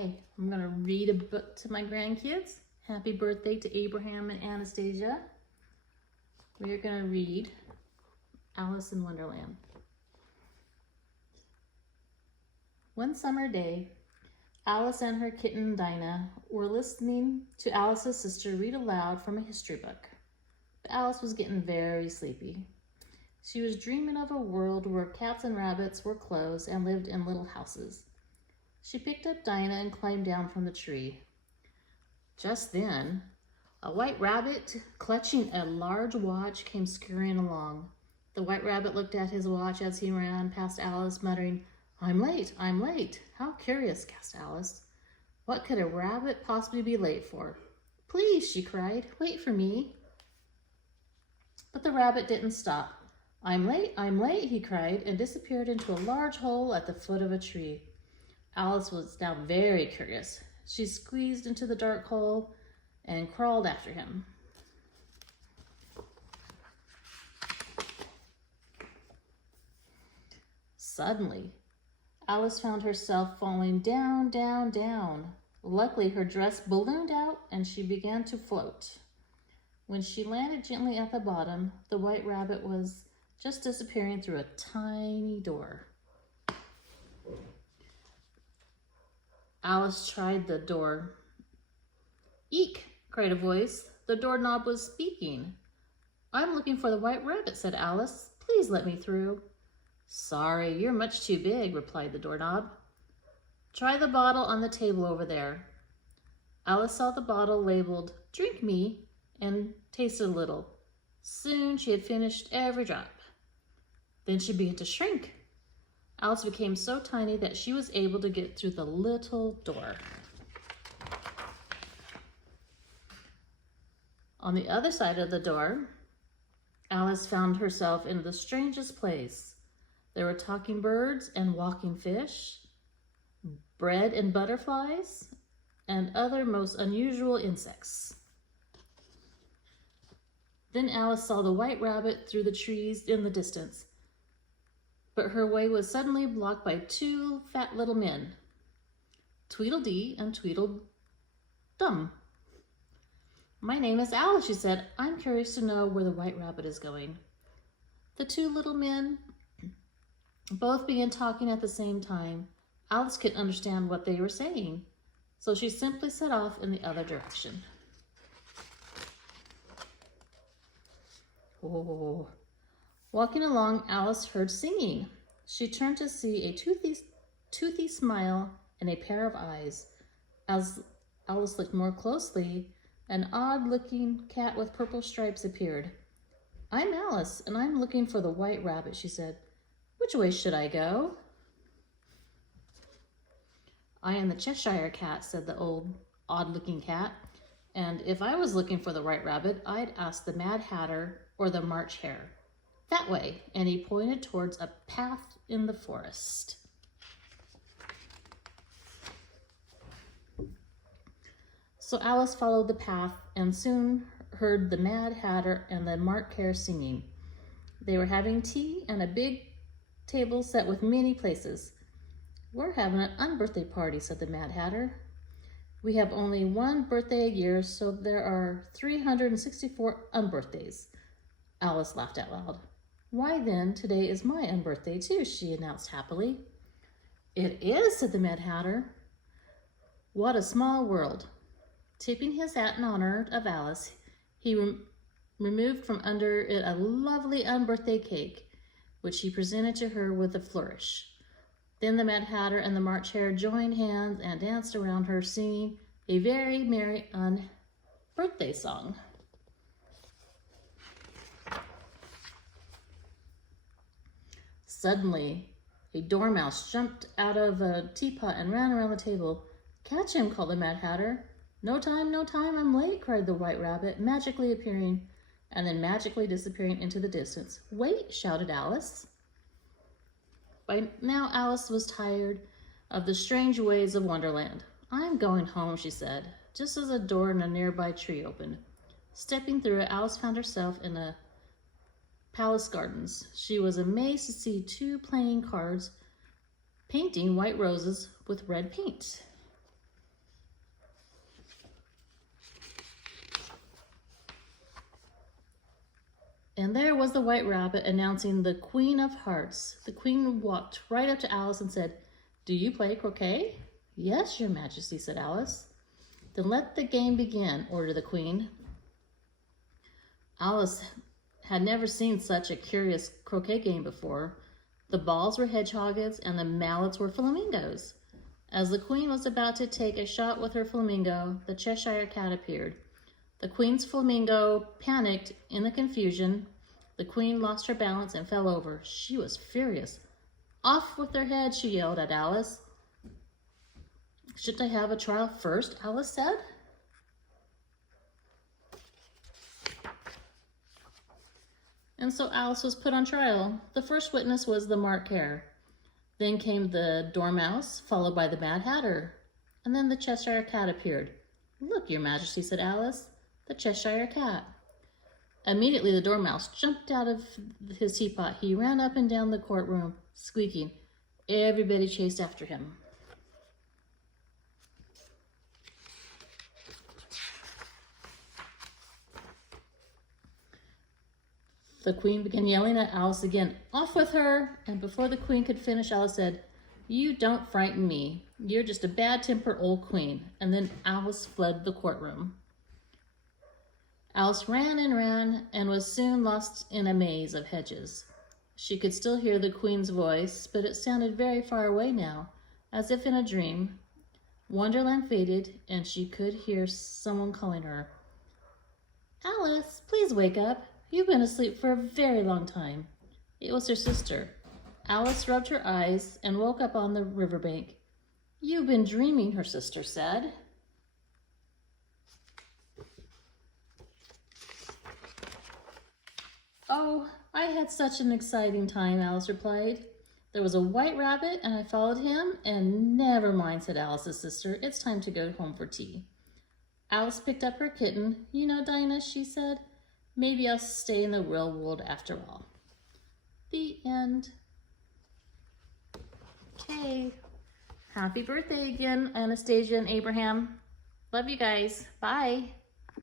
Hi, I'm going to read a book to my grandkids. Happy birthday to Abraham and Anastasia. We are going to read Alice in Wonderland. One summer day, Alice and her kitten Dinah were listening to Alice's sister read aloud from a history book. But Alice was getting very sleepy. She was dreaming of a world where cats and rabbits were close and lived in little houses. She picked up Dinah and climbed down from the tree. Just then, a white rabbit clutching a large watch came scurrying along. The white rabbit looked at his watch as he ran past Alice, muttering, I'm late, I'm late. How curious, gasped Alice. What could a rabbit possibly be late for? Please, she cried, wait for me. But the rabbit didn't stop. I'm late, he cried, and disappeared into a large hole at the foot of a tree. Alice was now very curious. She squeezed into the dark hole and crawled after him. Suddenly, Alice found herself falling down, down, down. Luckily, her dress ballooned out and she began to float. When she landed gently at the bottom, the white rabbit was just disappearing through a tiny door. Alice tried the door. Eek, cried a voice. The doorknob was speaking. I'm looking for the white rabbit, said Alice. Please let me through. Sorry, you're much too big, replied the doorknob. Try the bottle on the table over there. Alice saw the bottle labeled, Drink Me, and tasted a little. Soon she had finished every drop. Then she began to shrink. Alice became so tiny that she was able to get through the little door. On the other side of the door, Alice found herself in the strangest place. There were talking birds and walking fish, bread and butterflies, and other most unusual insects. Then Alice saw the white rabbit through the trees in the distance. But her way was suddenly blocked by two fat little men, Tweedledee and Tweedledum. My name is Alice, she said. I'm curious to know where the white rabbit is going. The two little men both began talking at the same time. Alice couldn't understand what they were saying, so she simply set off in the other direction. Oh. Walking along, Alice heard singing. She turned to see a toothy smile and a pair of eyes. As Alice looked more closely, an odd-looking cat with purple stripes appeared. I'm Alice, and I'm looking for the white rabbit, she said. Which way should I go? I am the Cheshire Cat, said the old, odd-looking cat. And if I was looking for the white rabbit, I'd ask the Mad Hatter or the March Hare. That way, and he pointed towards a path in the forest. So Alice followed the path and soon heard the Mad Hatter and the March Hare singing. They were having tea and a big table set with many places. We're having an unbirthday party, said the Mad Hatter. We have only one birthday a year, so there are 364 unbirthdays. Alice laughed out loud. Why then, today is my unbirthday too, she announced happily. It is, said the Mad Hatter. What a small world. Tipping his hat in honor of Alice, he removed from under it a lovely unbirthday cake, which he presented to her with a flourish. Then the Mad Hatter and the March Hare joined hands and danced around her, singing a very merry birthday song. Suddenly, a dormouse jumped out of a teapot and ran around the table. Catch him, called the Mad Hatter. No time, I'm late, cried the white rabbit, magically appearing and then magically disappearing into the distance. Wait, shouted Alice. By now, Alice was tired of the strange ways of Wonderland. I'm going home, she said, just as a door in a nearby tree opened. Stepping through it, Alice found herself in a palace gardens. She was amazed to see two playing cards painting white roses with red paint. And there was the White Rabbit announcing the Queen of Hearts. The Queen walked right up to Alice and said, "Do you play croquet?" "Yes, Your Majesty," said Alice. "Then let the game begin," ordered the Queen. Alice had never seen such a curious croquet game before. The balls were hedgehogs and the mallets were flamingos. As the Queen was about to take a shot with her flamingo, the Cheshire Cat appeared. The Queen's flamingo panicked in the confusion. The Queen lost her balance and fell over. She was furious. "Off with their head," she yelled at Alice. "Shouldn't I have a trial first?" Alice said. And so Alice was put on trial. The first witness was the Mark Hare. Then came the Dormouse, followed by the Mad Hatter. And then the Cheshire Cat appeared. "Look, Your Majesty," said Alice, "the Cheshire Cat." Immediately the Dormouse jumped out of his teapot. He ran up and down the courtroom, squeaking. Everybody chased after him. The Queen began yelling at Alice again, "Off with her!" And before the Queen could finish, Alice said, "You don't frighten me. You're just a bad-tempered old queen." And then Alice fled the courtroom. Alice ran and was soon lost in a maze of hedges. She could still hear the Queen's voice, but it sounded very far away now, as if in a dream. Wonderland faded, and she could hear someone calling her. "Alice, please wake up. You've been asleep for a very long time." It was her sister. Alice rubbed her eyes and woke up on the riverbank. "You've been dreaming," her sister said. "Oh, I had such an exciting time," Alice replied. "There was a white rabbit and I followed him, and never mind," said Alice's sister. "It's time to go home for tea." Alice picked up her kitten. "You know, Dinah," she said, "maybe I'll stay in the real world after all." The end. Okay. Happy birthday again, Anastasia and Abraham. Love you guys. Bye.